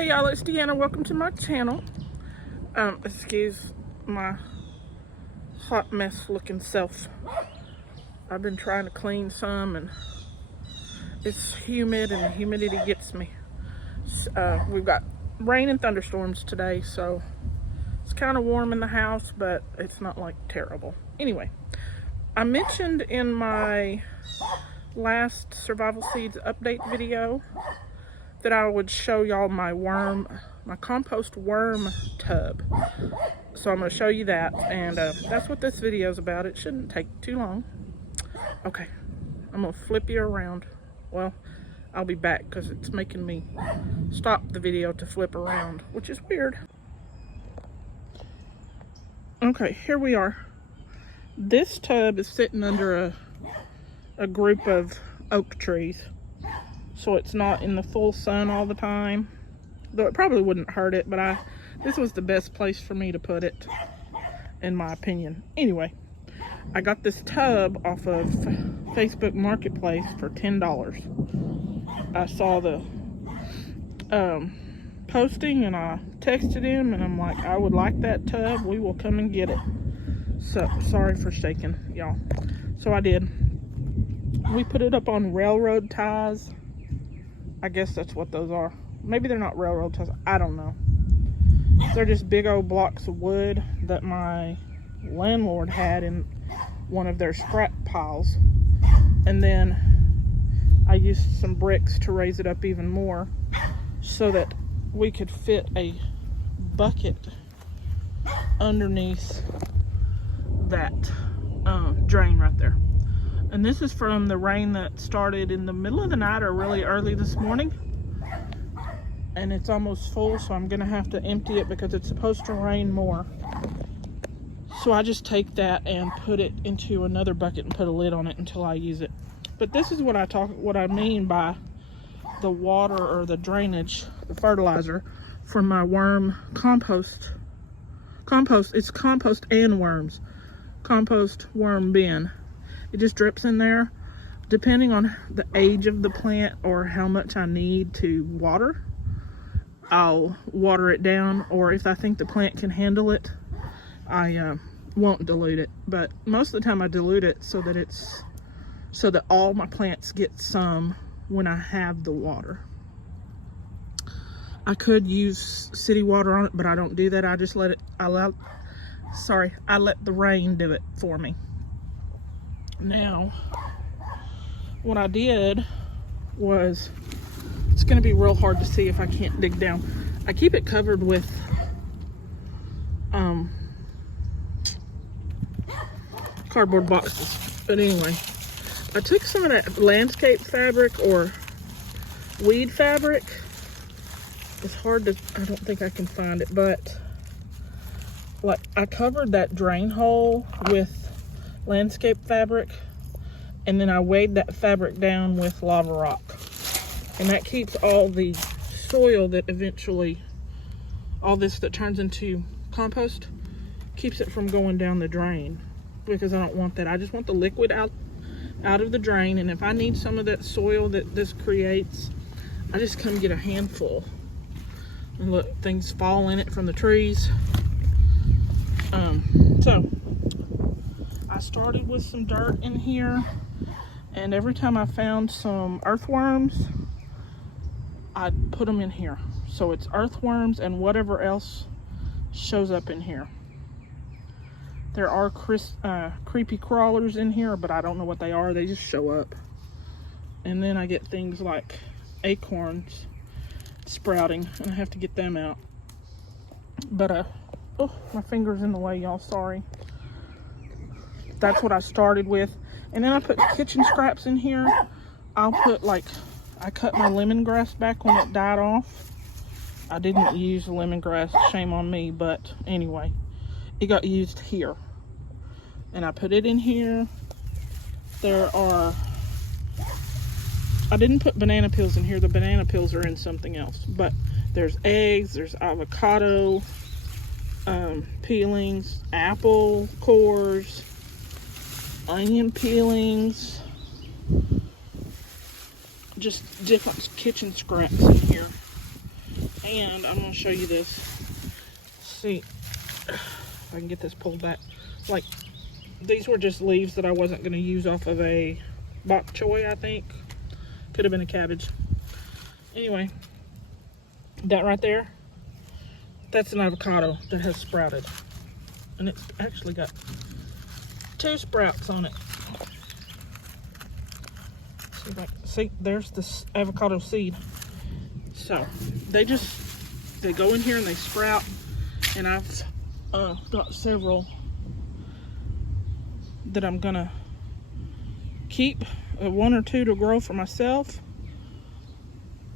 Hey y'all, it's Deanna. Welcome to my channel. Excuse my hot mess looking self. I've been trying to clean some and it's humid and the humidity gets me. We've got rain and thunderstorms today, so it's kind of warm in the house, but it's not like terrible. Anyway, I mentioned in my last Survival Seeds update video that I would show y'all my compost worm tub. So I'm going to show you that, and that's what this video is about. It shouldn't take too long. Okay, I'm going to flip you around. Well, I'll be back because it's making me stop the video to flip around, which is weird. Okay, here we are. This tub is sitting under a group of oak trees, so it's not in the full sun all the time, though it probably wouldn't hurt it, but this was the best place for me to put it, in my opinion. Anyway, I got this tub off of Facebook Marketplace for $10. I saw the posting and I texted him and I'm like, I would like that tub, we will come and get it. So sorry for shaking, y'all. So I did. We put it up on railroad ties. I guess that's what those are. Maybe they're not railroad ties. I don't know. They're just big old blocks of wood that my landlord had in one of their scrap piles. And then I used some bricks to raise it up even more so that we could fit a bucket underneath that drain right there. And this is from the rain that started in the middle of the night or really early this morning. And it's almost full, so I'm gonna have to empty it because it's supposed to rain more. So I just take that and put it into another bucket and put a lid on it until I use it. But this is what I mean by the water or the drainage, the fertilizer from my worm compost. It's compost and worms. Compost worm bin. It just drips in there. Depending on the age of the plant or how much I need to water, I'll water it down, or if I think the plant can handle it, I won't dilute it. But most of the time I dilute it so that all my plants get some when I have the water. I could use city water on it, but I don't do that. I just let the rain do it for me. Now, what I did was, it's going to be real hard to see if I can't dig down. I keep it covered with cardboard boxes. But anyway, I took some of that landscape fabric or weed fabric. It's hard to, I don't think I can find it, but like I covered that drain hole with landscape fabric, and then I weighed that fabric down with lava rock, and that keeps all the soil that eventually, all this that turns into compost, keeps it from going down the drain, because I don't want that. I just want the liquid out of the drain, and if I need some of that soil that this creates, I just come get a handful. And look, things fall in it from the trees. So I started with some dirt in here, and every time I found some earthworms, I'd put them in here. So it's earthworms and whatever else shows up in here. There are creepy crawlers in here, but I don't know what they are. They just show up. And then I get things like acorns sprouting, and I have to get them out. But oh, my finger's in the way, y'all, sorry. That's what I started with. And then I put kitchen scraps in here. I'll put, like, I cut my lemongrass back when it died off. I didn't use lemongrass, shame on me, but anyway, it got used here. And I put it in here. I didn't put banana peels in here. The banana peels are in something else. But there's eggs, there's avocado peelings, apple cores, onion peelings, just different kitchen scraps in here. And I'm going to show you this. See if I can get this pulled back. Like, these were just leaves that I wasn't going to use off of a bok choy, I think. Could have been a cabbage. Anyway, that right there, that's an avocado that has sprouted. And it's actually got 2 sprouts on it. See, there's this avocado seed. So they go in here and they sprout, and I've got several that I'm gonna keep, 1 or 2 to grow for myself,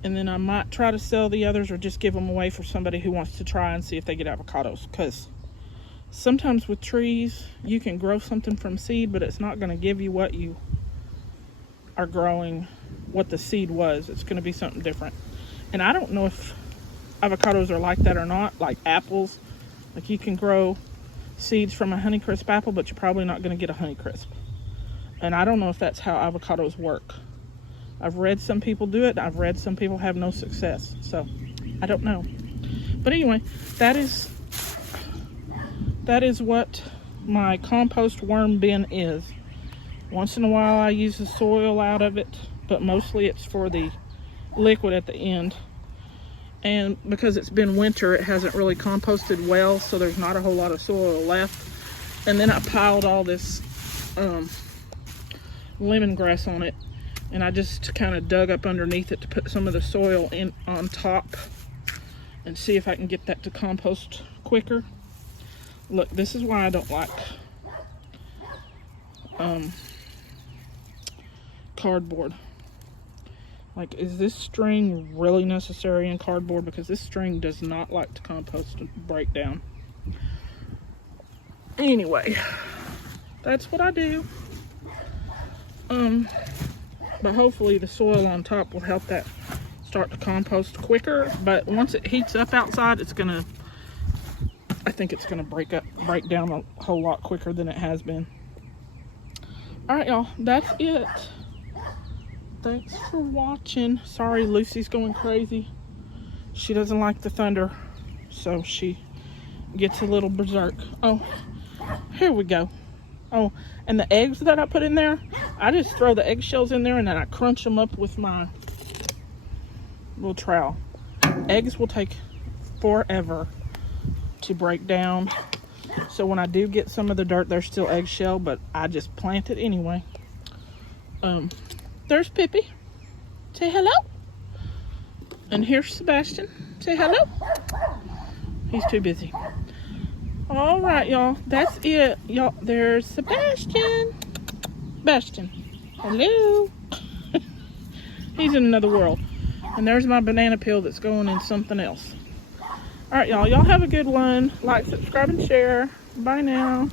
and then I might try to sell the others or just give them away for somebody who wants to try and see if they get avocados. Because sometimes with trees you can grow something from seed, but it's not going to give you what you are growing, what the seed was. It's going to be something different. And I don't know if avocados are like that or not, like apples. Like, you can grow seeds from a Honeycrisp apple, but you're probably not going to get a Honeycrisp. And I don't know if that's how avocados work. I've read some people do it. I've read some people have no success. So I don't know. But anyway, that is what my compost worm bin is. Once in a while I use the soil out of it, but mostly it's for the liquid at the end. And because it's been winter, it hasn't really composted well, so there's not a whole lot of soil left. And then I piled all this lemongrass on it, and I just kind of dug up underneath it to put some of the soil in on top and see if I can get that to compost quicker. Look, this is why I don't like cardboard. Like, is this string really necessary in cardboard? Because this string does not like to compost and break down. Anyway, that's what I do. But hopefully the soil on top will help that start to compost quicker. But once it heats up outside, I think it's gonna break down a whole lot quicker than it has been. All right, y'all, that's it. Thanks for watching. Sorry, Lucy's going crazy. She doesn't like the thunder, so she gets a little berserk. Oh, here we go. Oh, and the eggs that I put in there, I just throw the eggshells in there and then I crunch them up with my little trowel. Eggs will take forever to break down, so when I do get some of the dirt, there's still eggshell, but I just plant it anyway. There's Pippi. Say hello. And here's Sebastian. Say hello. He's too busy. All right, y'all. That's it. Y'all, there's Sebastian. Sebastian. Hello. He's in another world. And there's my banana peel that's going in something else. All right, y'all. Y'all have a good one. Like, subscribe, and share. Bye now.